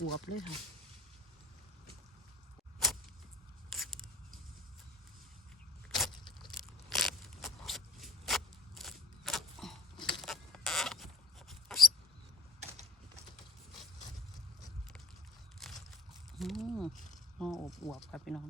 อวบเลยค่ะอืมห่ออบอวบค่ะพี่น้อง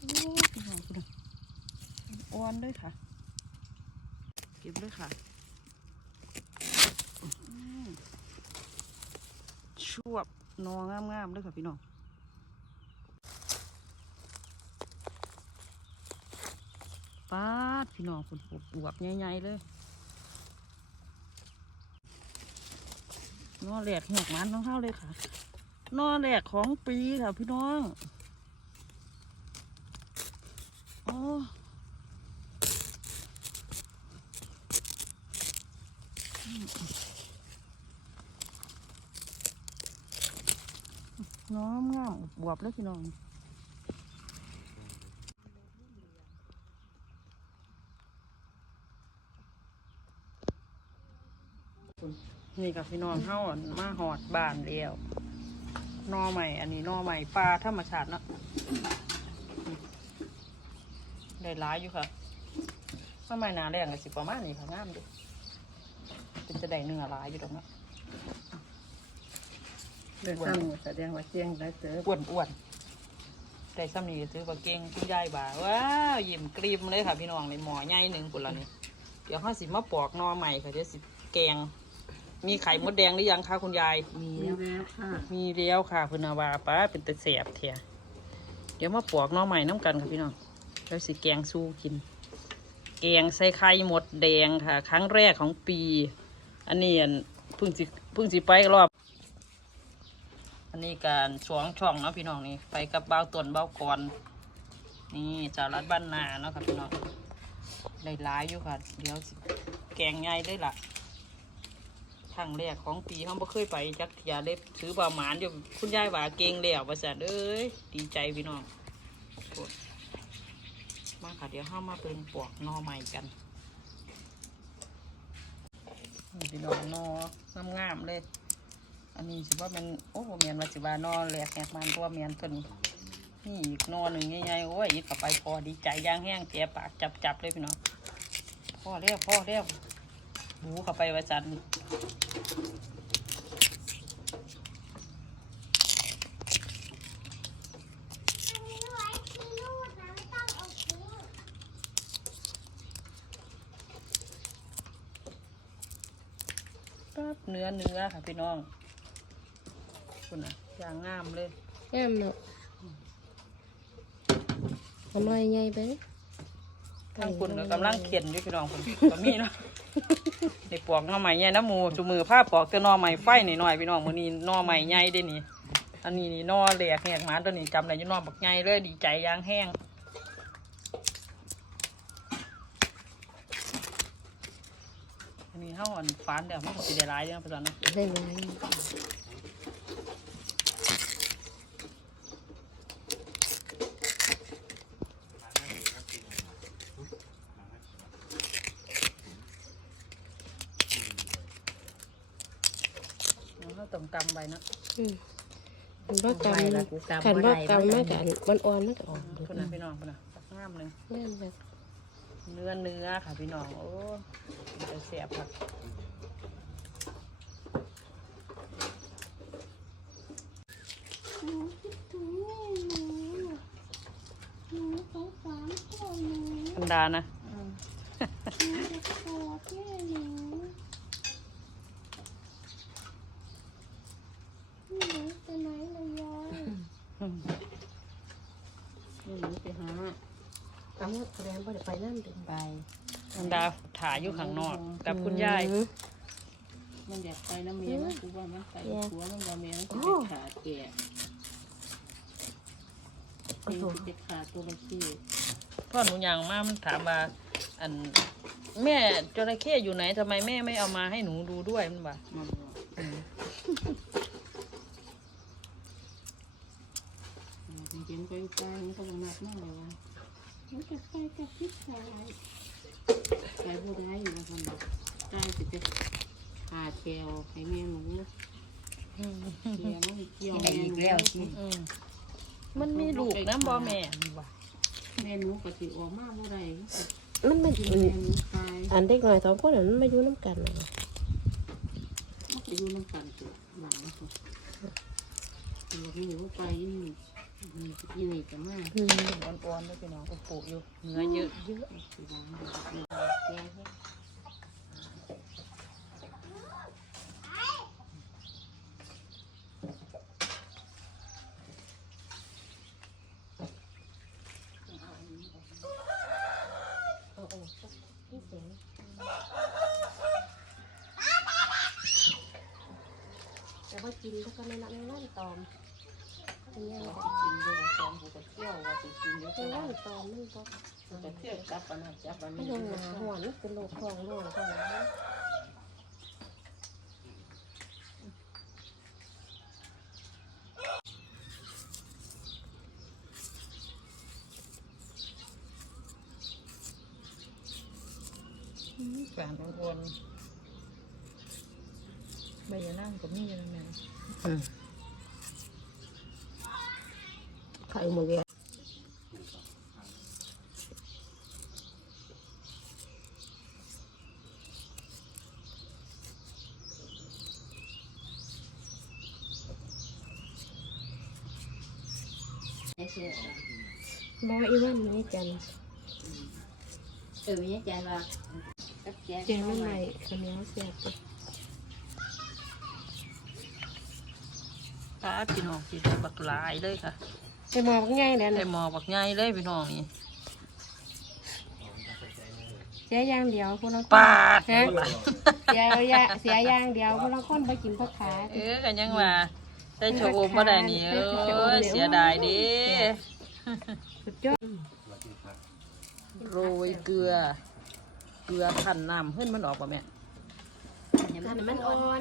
โอ้ยพี่น้องพี่น้อง อ้วนด้วยค่ะ เก็บเลยค่ะชวบนองามๆเลยค่ะพี่น้องป้าดพี่น้องคนอวบใหญ่ๆเลยนอแหลกหอกมันต้องเข้าเลยค่ะนอแหลกของปีค่ะพี่น้อง โอ้ น้อมงามบวบเลยพี่น้องนี่กับพี่น้องเฮาอั่นมาหอดบานแล้วนอใหม่ อันนี้นอใหม่ปลาธรรมชาตินะได้ร้ายอยู่ค่ะทำไมนาแรงกับสิประมาณนี้ค่ะงามอยู่ เป็นจะได้เนื้อร้ายอยู่ตรงนั้นเดินข้ามแสดงว่าเจียงได้เจออ้วนอ้วนๆได้ซ้ำนี่ซื้อปลาเก่งคุณยายบ่าว้าวยิ้มกรีมเลยค่ะพี่น้องในหมอใหญ่หนึ่งปุ่นละนี่เดี๋ยวข้าสิมาปอกหนอใหม่ค่ะเดี๋ยวสิแกง มีไข่มดแดงหรือยังคะคุณยาย มีมีแล้วค่ะ มีเลี้ยวค่ะคุณนาวาป้าเป็นตะเสียบเทียเดี๋ยวมาปอกหน้อใหม่น้ำกันค่ะพี่น้องแล้วสิแกงสู้กิน แกงใส่ไข่หมดแดงค่ะ ครั้งแรกของปี อันนี้อันเพิ่งสิเพิ่งสิไปรอบ อันนี้การสวงช่องเนาะพี่น้องนี่ไปกับเบ้าต้นเบ้ากอนนี่จารัดบ้านนาเนาะค่ะพี่น้องได้หลายอยู่ค่ะ เดี๋ยวแกงใหญ่เลยล่ะครั้งแรกของปีเขาบ่เคยไปจักเทียเล็บถือประมาณอยู่คุณยายว่าเก่งแล้วประสาทเอ้ยดีใจพี่น้องมาค่ะเดี๋ยวห้ามาเปิงปอกนอใหม่กัน พี่น้องนองามๆเลย อันนี้สิว่ามันโอ้โหเมียนว่าสิวานอแหลกแหกมันตัวเมียนตัวนี้นี่อีกนอหนึ่งใหญ่ๆโอ้ยอีกเข้าไปพอดีใจย่างแห้งแกะปากจับๆเลยพี่น้องพ่อเรียกพ่อเรียกบูเข้าไปว่าจัน ปั๊บเนื้อเนื้อค่ะพี่น้องคุณอะอย่างงามเลยแก้มเนาะทำไรไงไปทางคุณก็กำลังเขียนอยู่พี่น้องคุณก็มีเนาะในปอกหน่อใหม่ใหญ่น้ำหมูจุมือผ้าปอกแต่หน่อใหม่ไฟหน่อยๆพี่น้องมือนี้หน่อใหม่ใหญ่เด้นี่อันนี้นี่หน่อแหลกแหกหมาตัวนี้จำได้อยี่หน่อบักใหญ่เลยดีใจย่างแห้ง อันนี้เท่าอ่อนฟานเดี๋ยวมันก็สิได้ร้ายเด้อพี่น้องเนาะได้ไหมเราต้องกำไว้เนาะอืมมันว่ากำขันว่ากำมากกันมันอ่อนมากอ่อนคนนั้นพี่น้องคนนั้นงามเลยแม่นแบบเนื้อเนื้อค่ะพี่น้องโอ้จะ เสียบค่ะธรรมดานะนี่หนูไปหาตำรวจแสดงว่าจะไปนั่นถึงไป ธรรมดาถ่ายอยู่ข้างนอกกับคุณยายมันอยากไปน้ำเมียนะกูว่ามันไปหัวมันว่าเมียมันจะไปขาดแก่โอ้โหมันจะขาดตัวมันขี้พ่อหนูยางมามันถามว่า อัน แม่จระเข้อยู่ไหนทำไมแม่ไม่เอามาให้หนูดูด้วยมันบ่ามันบอกอืมเห็นไปไปมันก็บังนัดมากเลยว่ามันจะไปกับพิษชาย ไปบ่ได้นะคนบอกตายจะจะขาแคลให้แม่หนูอืมเกี่ยวมันเกี่ยวแม่หนูอืมมันมีลูกนะบ่แม่มันบ่าแม่หนูก็สิออกมาบ่ได้มันไม่กินอืแม่มหนูตายอันเด็กหน่อยสองคนนั้นมันมาอยู่น้ำกันน่ะมันจะอยู่น้ำกันตัวหลังนะคนบอกนี่ว่าไป ยี่นี่ยี่จะมาอืมอ่อนๆเลยพี่น้องโอ้โหอยู่เนื้อเยอะเยอะสิหลังแกให้แต่ว่ากินแล้วก็ในนั้นในนั้นตอม เป็นยังไงกินเยอะสองกูก็เที่ยวว่าสิกินเยอะในนั้นตอมมันก็กูก็เที่ยวจับอันนั้นจับอันไม่นี้ลงหนาหัวมันเป็นโรคท้องร่วงท้องนั้นการอ่อนๆใบยะนั่งก็มีอยู่นะแม่อืม ไข่หมดเลยบอกอีวันนี้จันเออมีใจว่ากับแกเจนมันใหม่ข้าวเหนียวเสียบจ้ะป้าพี่น้องสิได้บักหลายเลยค่ะ ไปมองง่ายแล้วได้นะหมอบักใหญ่เลยพี่น้องนี่เสียอย่างเดียวพวกเราปาดฮะเสียยาเสียอย่างเดียวพวกเราคนไปกินผักขาเออกันยังว่าได้โชว์โอมบ่ได้นี่เอ้ยเสียดายเดิสุดยอดโรยเกลือ เกลือขันน้ำเพิ่นมันออกป่ะแม่กันมันอ่อน